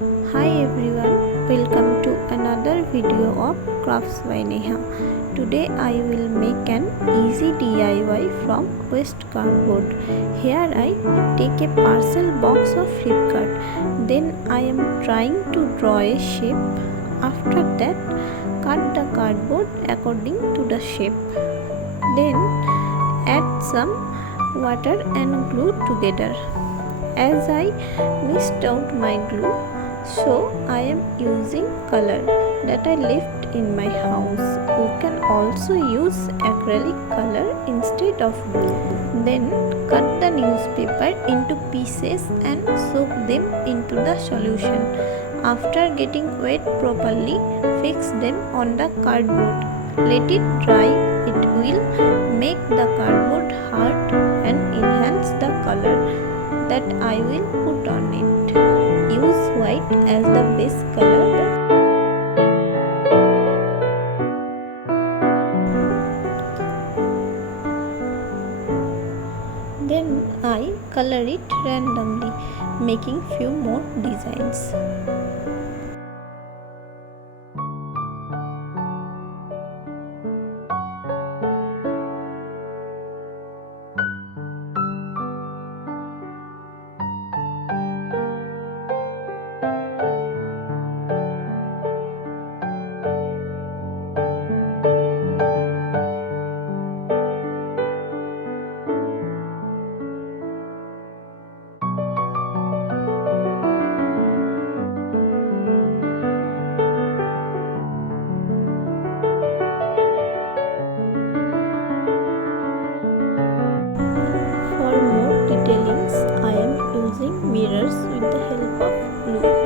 Hi everyone, welcome to another video of Crafts by Neha. Today I will make an easy DIY from waste cardboard. Here I take a parcel box of Flipkart. Then I am trying to draw a shape. After that, cut the cardboard according to the shape. Then add some water and glue together. As I missed out my glue, so I am using color that I left in my house. You can also use acrylic color instead of glue. Then cut the newspaper into pieces and soak them into the solution. After getting wet properly, fix them on the cardboard. Let it dry. It will make the cardboard hard and enhance the color that I will put on it. Use white as the base color. Then I color it randomly, making few more designs. I am using mirrors with the help of glue.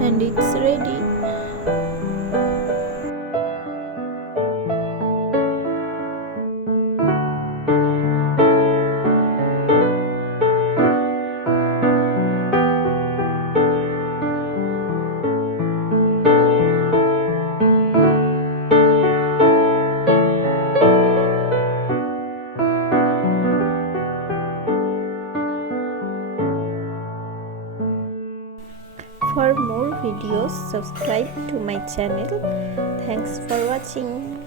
And it's ready. For more videos, subscribe to my channel. Thanks for watching.